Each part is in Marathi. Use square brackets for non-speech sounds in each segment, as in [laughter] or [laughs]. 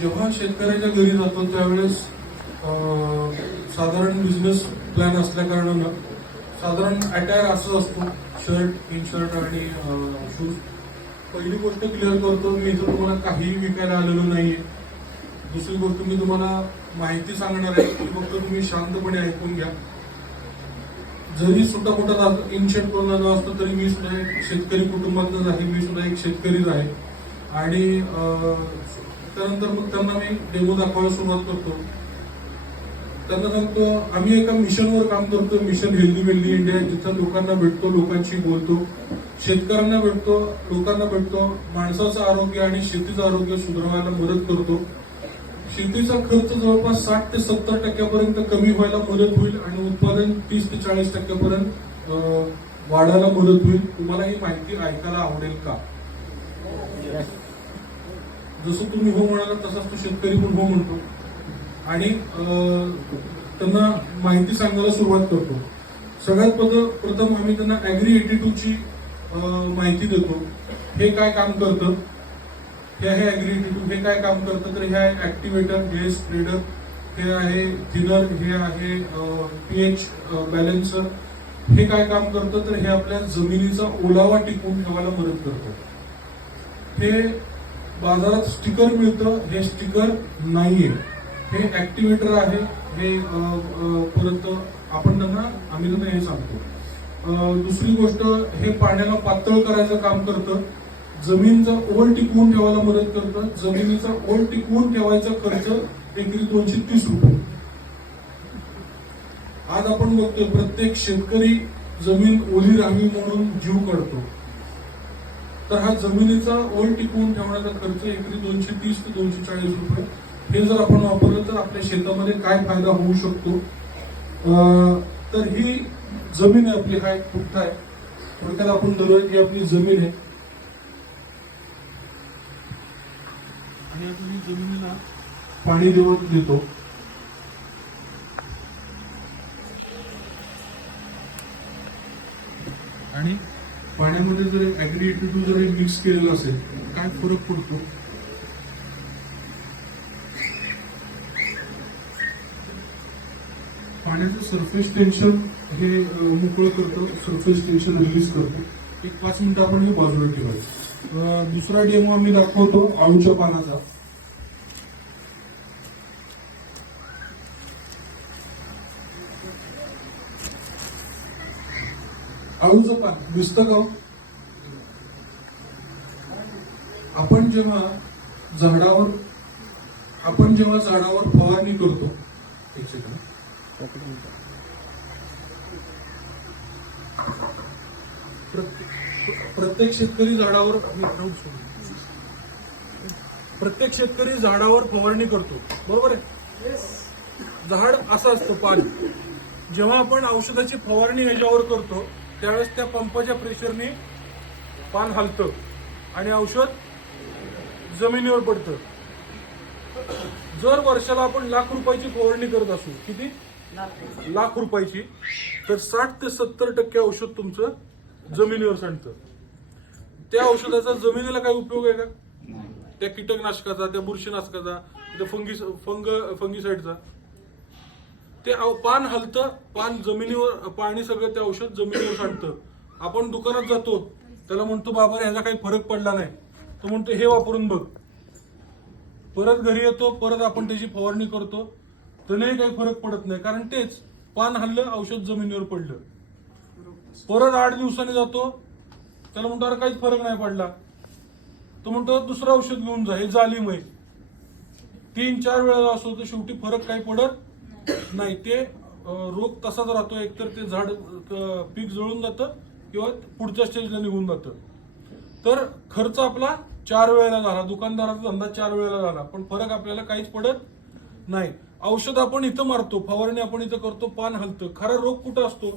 जेव्हा शेतकऱ्याच्या घरी जातो त्यावेळेस साधारण बिझनेस प्लॅन असल्या कारणानं साधारण अटायर असं असतो. शर्ट इन शर्ट आणि शूज पहिली गोष्ट क्लिअर करतो मी इथं तुम्हाला काहीही विकायला आलेलो नाहीये. दुसरी गोष्ट मी तुम्हाला माहिती सांगणार आहे की फक्त तुम्ही शांतपणे ऐकून घ्या. जरी सुद्धा मोठा इन शर्ट करून असतो तरी मी सुद्धा एक शेतकरी कुटुंबातच आहे मी सुद्धा एक शेतकरीच आहे. आणि त्यानंतर मग त्यांना मी डेमो दाखवायला सुरुवात करतो. त्यांना सांगतो आम्ही एका मिशनवर काम करतो मिशन हेल्दी वेल्दी इंडिया जिथं लोकांना भेटतो लोकांशी बोलतो. शेतकऱ्यांना भेटतो लोकांना भेटतो. माणसाचं आरोग्य आणि शेतीचं आरोग्य सुधारवायला मदत करतो. शेतीचा खर्च जवळपास साठ ते सत्तर टक्क्यापर्यंत कमी व्हायला मदत होईल आणि उत्पादन तीस ते चाळीस टक्क्यापर्यंत वाढायला मदत होईल. तुम्हाला ही माहिती ऐकायला आवडेल का? जसं तुम्ही हो म्हणाला तसाच तो शेतकरी पण हो म्हणतो. आणि त्यांना माहिती सांगायला सुरुवात करतो. सगळ्यात प्रथ- प्रथम आम्ही त्यांना अॅग्री एटी टूची माहिती देतो. हे काय काम करतं? हे आहे ॲग्रिटेटिव्ह हे काय काम करतं तर हे आहे ऍक्टिव्हेटर हे स्प्रेडर हे आहे थिनर हे आहे पीएच बॅलेन्सर हे काय काम करतं तर हे आपल्या जमिनीचा ओलावा टिकवून ठेवायला मदत करतं. हे बाजारात स्टिकर मिळतं हे स्टिकर नाहीये. हे ॲक्टिवेटर आहे हे परत आपण त्यांना आम्ही त्यांना हे सांगतो. दुसरी गोष्ट हे पाण्याला पातळ करायचं काम करतं. जमीनचा ओल टिकवून ठेवायला मदत करतात. जमिनीचा ओल टिकवून ठेवायचा खर्च एकरी दोनशे तीस रुपये. आज आपण बघतोय प्रत्येक शेतकरी जमीन ओली राहावी म्हणून जीव काढतो. तर हा जमिनीचा ओल टिकवून ठेवण्याचा खर्च एकरी दोनशे तीस ते दोनशे चाळीस रुपये. हे जर आपण वापरलं तर आपल्या शेतामध्ये काय फायदा होऊ शकतो? तर ही जमीन आहे आपली हा एक पुठ्ठा आहे. थोडक्यात आपण धरूया ही आपली जमीन आहे. आणि आपण जमिनीला पाणी देवत देतो. आणि पाण्यामध्ये जर ऍग्री जर मिक्स केलेलं असेल काय फरक पडतो? पाण्याचं सरफेस टेन्शन हे मोकळं करतं सरफेस टेन्शन रिलीज करतं. एक पाच मिनिटं आपण हे बाजूला ठेवायचं. दुसरा डेमो आम्ही दाखवतो आळूच्या पानाचा. आळूचं पान दिसतं का आपण जेव्हा झाडावर आपण जेव्हा झाडावर फवारणी करतो एक सेकंड प्रत्येक प्रत्येक शेतकरी झाडावर. प्रत्येक शेतकरी झाडावर फवारणी करतो. बरोबर आहे? झाड असं असतं पान जेव्हा आपण औषधाची फवारणी ह्याच्यावर करतो त्यावेळेस त्या पंपाच्या प्रेशरने पान हलतं आणि औषध जमिनीवर पडतं. जर वर्षाला आपण लाख रुपयाची फवारणी करत असू किती? लाख रुपयाची तर साठ ते सत्तर टक्के औषध तुमचं जमिनीवर सांडतं. त्या औषधाचा जमिनीला काय उपयोग आहे का? त्या कीटकनाशकाचा त्या बुरशीनाशकाचा त्या फंगी फंग फंगीसाईडचा. ते पान हलतं पान जमिनीवर पाणी सगळं ते औषध जमिनीवर सांडतं. आपण दुकानात जातो त्याला म्हणतो बाबा ह्याचा काही फरक पडला नाही. तो म्हणतो हे वापरून बघ. परत घरी येतो परत आपण त्याची फवारणी करतो. त्यानेही काही फरक पडत नाही. कारण तेच पान हल्लं औषध जमिनीवर पडलं. परत आठ दिवसांनी जातो. त्याला म्हणतो अरे काहीच फरक नाही पडला. तो म्हणतो दुसरं औषध घेऊन जा हे जालिम आहे. तीन चार वेळा असो तर शेवटी फरक काही पडत नाही. ते रोग तसाच राहतो. एकतर ते झाड पीक जळून जातं किंवा पुढच्या स्टेजला निघून जातं. तर खर्च आपला चार वेळेला झाला. दुकानदाराचा धंदा चार वेळेला झाला. पण फरक आपल्याला काहीच पडत नाही. औषध आपण इथं मारतो फवारणी आपण इथं करतो पान हलतं. खरा रोग कुठं असतो?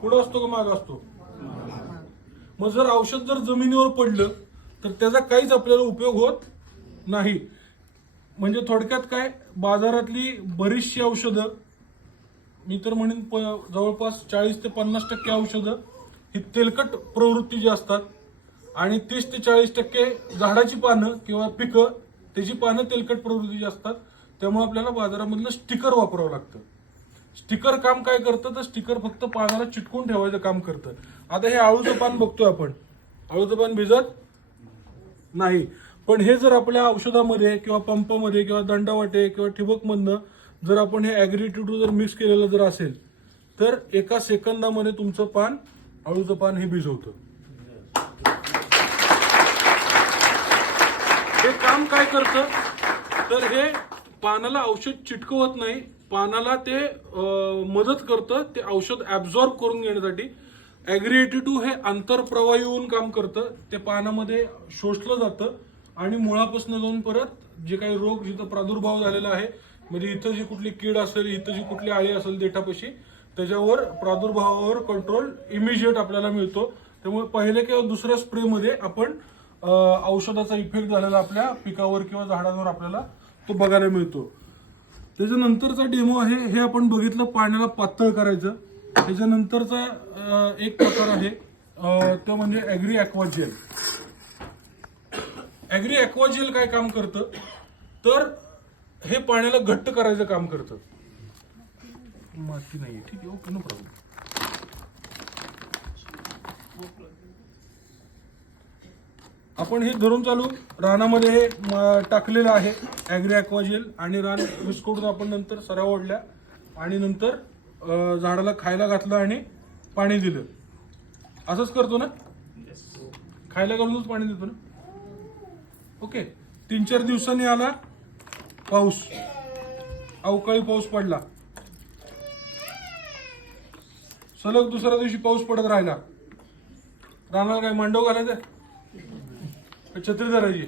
पुढं असतो का माग असतो? मग जर औषध जर जमिनीवर पडलं तर त्याचा काहीच आपल्याला उपयोग होत नाही. म्हणजे थोडक्यात काय? बाजारातली बरीचशी औषधं मी तर म्हणेन प- जवळपास चाळीस ते पन्नास टक्के औषधं ही तेलकट प्रवृत्ती जी असतात आणि तीस ते चाळीस टक्के झाडाची पानं किंवा पिकं त्याची पानं तेलकट प्रवृत्तीची असतात त्यामुळे आपल्याला बाजारामधलं स्टिकर वापरावं लागतं. स्टिकर काम काय करतं? तर स्टिकर फक्त पानाला चिटकून ठेवायचं काम करतं. आता हे आळूचं पान बघतोय आपण. आळूचं पान भिजत नाही. पण हे जर आपल्या औषधामध्ये किंवा पंपामध्ये किंवा दंडावाटे किंवा ठिबकमधनं जर आपण हे ॲग्रिट्यूटू जर मिक्स केलेलं जर असेल तर एका सेकंदामध्ये तुमचं पान आळूचं पान हे भिजवतं. हे काम काय करतं? तर हे पानाला औषध चिटकवत नाही पानाला ते मदत करतं ते औषध ऍब्झॉर्ब करून घेण्यासाठी. ॲग्रिएटी टू हे आंतरप्रवाही होऊन काम करतं. ते पानामध्ये शोषलं जातं आणि मुळापासून जाऊन परत जे काही रोग जिथं प्रादुर्भाव झालेला आहे म्हणजे इथं जी कुठली कीड असेल इथं जी कुठली आळी असेल देठापाशी त्याच्यावर प्रादुर्भावावर कंट्रोल इमिजिएट आपल्याला मिळतो. त्यामुळे पहिले किंवा दुसऱ्या स्प्रेमध्ये आपण औषधाचा इफेक्ट झालेला आपल्या पिकावर किंवा झाडांवर आपल्याला तो बघायला मिळतो. त्याच्यानंतरचा डेमो आहे हे आपण बघितलं पाण्याला पातळ करायचं. त्याच्यानंतरचा एक प्रकार आहे तो म्हणजे ॲग्री ॲक्वाजेल ॲग्री ॲक्वाजेल काय काम करतं? तर हे पाण्याला घट्ट करायचं काम करतं. माती नाही ठीक आहे ओके नो प्रॉब्लेम आपण हे धरून चालू रानामध्ये हे टाकलेलं आहे. ॲग्री ॲक्वाजेल आणि रान विस्कटून आपण नंतर सराव ओढल्या आणि नंतर झाडाला खायला घातलं आणि पाणी दिलं. असंच करतो ना? खायला घालूनच पाणी देतो ना? ओके. तीन चार दिवसांनी आला पाऊस. अवकाळी पाऊस पडला. सलग दुसऱ्या दिवशी पाऊस पडत राहिला. रानाला काय मांडव घालायचं? छत्री धरायची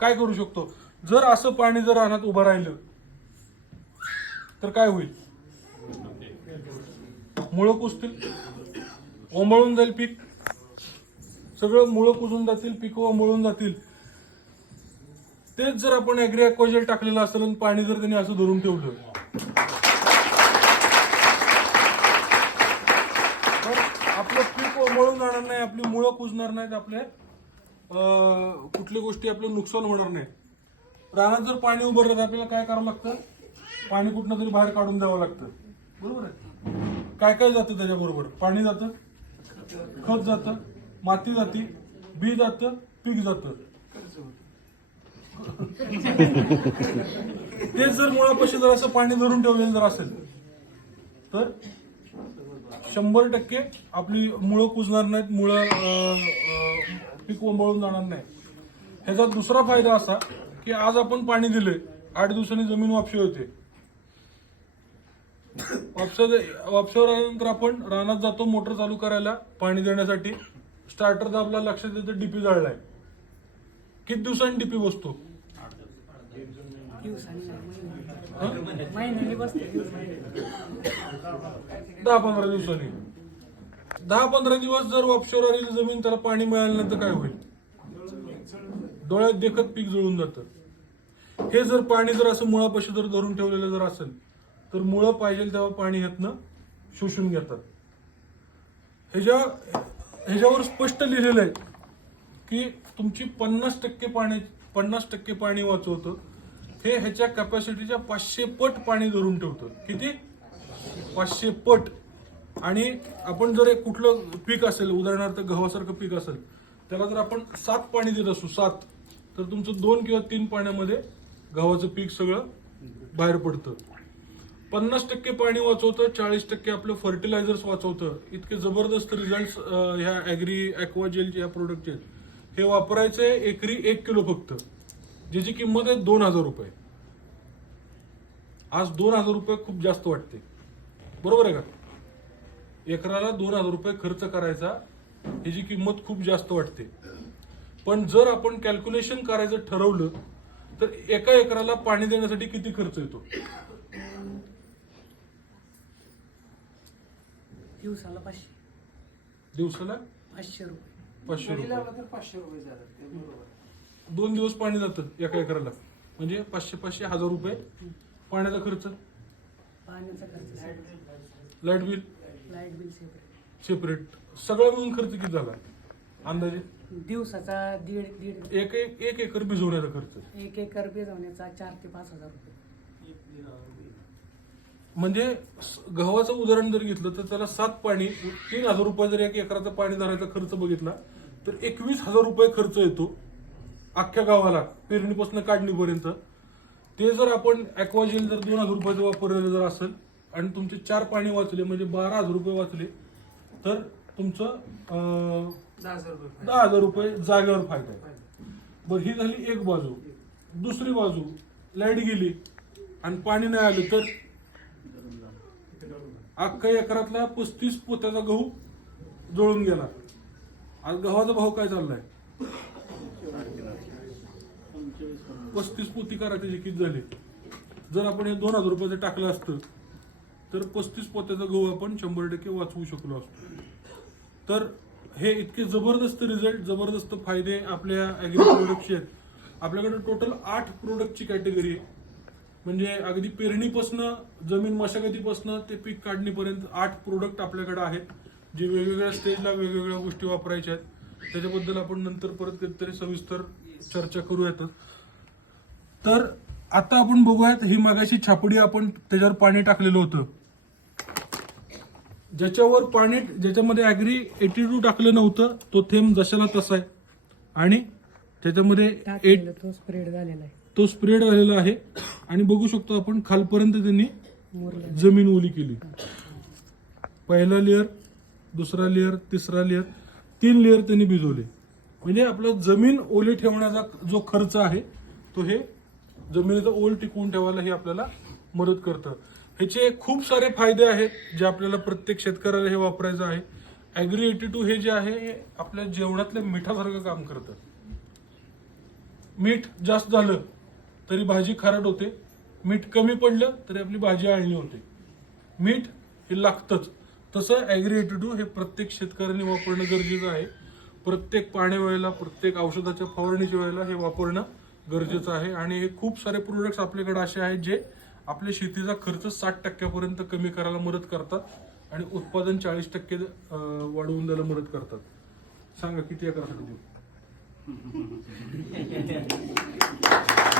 काय करू शकतो? जर असं पाणी जर रानात उभं राहिलं तर काय होईल? मुळं कुजतील ओंबळून जाईल पीक. सगळं मुळं कुजून जातील पीक ओंबळून जातील. तेच जर आपण ऍग्री ॲक्वाजेल टाकलेलं असेल आणि पाणी जर त्यांनी असं धरून ठेवलं. तर आपलं पीक ओंबळून जाणार नाही आपली मुळं कुजणार नाहीत आपले. कुठल्या गोष्टी आपलं नुकसान होणार नाही. रानात जर पाणी उभं राहत आपल्याला काय करावं लागतं? पाणी कुठनं तरी बाहेर काढून द्यावं लागतं. बरोबर आहे? काय काय जातं त्याच्याबरोबर? पाणी जातं खत जातं माती जाती बी जातं पीक जातं. [laughs] तेच जर मुळापाशी जर असं पाणी धरून ठेवलेलं जर असेल तर शंभर टक्के आपली मुळं कुजणार नाहीत मुळं पीक वंबळून जाणार नाही. ह्याचा दुसरा फायदा असा की आज आपण पाणी दिले आठ दिवसांनी जमीन वापशी होते. वापशावर आल्यानंतर आपण रानात जातो मोटर चालू करायला पाणी देण्यासाठी. स्टार्टर दाबला लक्षात येतं डीपी जळलाय. किती दिवसांनी डीपी बसतो? दहा पंधरा दिवसांनी. दहा पंधरा दिवस जर वापशावर आलेली जमीन त्याला पाणी मिळालं नाही तर काय होईल? डोळ्यात देखत पीक जळून जातं. हे जर पाणी जर असं मुळापाशी जर धरून ठेवलेलं जर असेल तर मुळं पाहिजे तेव्हा पाणी ह्यातनं शोषून घेतात. ह्याच्या ह्याच्यावर स्पष्ट लिहिलेलं आहे की तुमची पन्नास टक्के पाणी पन्नास टक्के पाणी वाचवतं. हे ह्याच्या कॅपॅसिटीच्या पाचशे पट पाणी धरून ठेवतं. किती? पाचशे पट. आणि आपण जर एक कुठलं पीक असेल उदाहरणार्थ गव्हासारखं पीक असेल त्याला जर आपण सात पाणी देत असू सात तर तुमचं दोन किंवा तीन पाण्यामध्ये गव्हाचं पीक सगळं बाहेर पडतं. पन्नास टक्के पाणी वाचवतं चाळीस टक्के आपलं फर्टिलायझर्स वाचवतं. इतके जबरदस्त रिझल्ट ह्या ॲग्री ॲक्वाजेल या प्रोडक्टचे हे वापरायचे एकरी एक किलो फक्त ज्याची किंमत आहे दोन हजार रुपये. आज दोन हजार रुपये खूप जास्त वाटते. बरोबर आहे का? एकराला दोन हजार रुपये खर्च करायचा ह्याची किंमत खूप जास्त वाटते. पण जर आपण कॅल्क्युलेशन करायचं ठरवलं तर एका एकराला पाणी देण्यासाठी किती खर्च येतो? दिवसाला पाचशे. दिवसाला? पाचशे रुपये. पाचशे रुपये. तर पाचशे रुपये जातात ते बरोबर. दोन दिवस पाणी जातं एका एकराला. म्हणजे पाचशे पाचशे हजार रुपये पाण्याचा खर्च. पाण्याचा खर्च. Light bill light bill separate separate सगळं मिळून खर्च किती झाला? अंदाजे? दिवसाचा दीड दीड. एक एक एक एकर भिजवण्याचा खर्च. एक एकर भिजवण्याचा चार ते पाच हजार रुपये. म्हणजे स- गव्हाचं उदाहरण जर घेतलं तर त्याला सात पाणी तीन हजार रुपये जर एक एकराचा पाणी धरायचा खर्च बघितला तर एकवीस हजार रुपये खर्च येतो अख्ख्या गावाला पेरणीपासून काढणीपर्यंत. ते जर आपण ॲक्वाजेल जर दोन हजार रुपयाचं वापरलेलं जर असेल आणि तुमचे चार पाणी वाचले म्हणजे बारा हजार रुपये वाचले तर तुमचं अं, दहा हजार रुपये जागेवर फायदा आहे. बरं ही झाली एक बाजू. दुसरी बाजू लाइट गेली आणि पाणी नाही आलं तर? अख्खा एकरातला पस्तीस पोत्याचा गहू जळून गेला. आज गव्हाचा भाव काय चाललाय? पस्तीस पोती करा त्याची किती झाली? जर आपण हे दोन हजार रुपयाचं टाकलं असतं तर पस्तीस पोत्याचा गहू आपण शंभर टक्के वाचवू शकलो असतो. तर हे इतके जबरदस्त रिझल्ट जबरदस्त फायदे आपल्या ॲग्री प्रोडक्टचे आहेत. आपल्याकडे टोटल आठ प्रोडक्टची कॅटेगरी आहे. म्हणजे अगदी पेरणीपासनं जमीन मशागतीपासनं ते पीक काढणीपर्यंत आठ प्रोडक्ट आपल्याकडे आहेत. जे वेगवेगळ्या स्टेजला वेगवेगळ्या गोष्टी वापरायच्या आहेत. त्याच्याबद्दल आपण नंतर परत कधीतरी सविस्तर चर्चा करूयातच. तर आता आपण बघूयात ही मागाशी छापडी आपण त्याच्यावर पाणी टाकलेलं होतं. ज्याच्यावर पाणी ज्याच्यामध्ये ॲग्री एटी टू टाकलं नव्हतं तो थेंब जशाला तसा आहे. आणि त्याच्यामध्ये एट तो स्प्रेड झालेला आहे. तो स्प्रेड झालेला आहे. आणि बघू शकतो आपण खालपर्यंत त्यांनी जमीन ओली केली. पहिला लेअर दुसरा लेअर तिसरा लेअर तीन लेअर त्यांनी भिजवले. म्हणजे आपला जमीन ओली ठेवण्याचा जो खर्च आहे तो हे जमिनीचा ओल टिकवून ठेवायला हे आपल्याला मदत करतं. ह्याचे खूप सारे फायदे आहेत जे आपल्याला प्रत्येक शेतकऱ्याला हे वापरायचं आहे. ॲग्री एटी टू हे जे आहे हे आपल्या जेवणातल्या मिठासारखं काम करतं. मीठ जास्त झालं तरी भाजी खारट होते. मीठ कमी पडलं तरी आपली भाजी आळणी होते. मीठ हे लागतंच. तसं ॲग्री एटी हे प्रत्येक शेतकऱ्याने वापरणं गरजेचं आहे. प्रत्येक पाण्या वेळेला प्रत्येक औषधाच्या फवारणीच्या वेळेला हे वापरणं गरजेचं आहे. आणि हे खूप सारे प्रोडक्ट्स आपल्याकडे असे आहेत जे आपल्या शेतीचा खर्च साठ टक्क्यापर्यंत कमी करायला मदत करतात आणि उत्पादन चाळीस टक्के वाढवून द्यायला मदत करतात. सांगा किती एकरासाठी [laughs]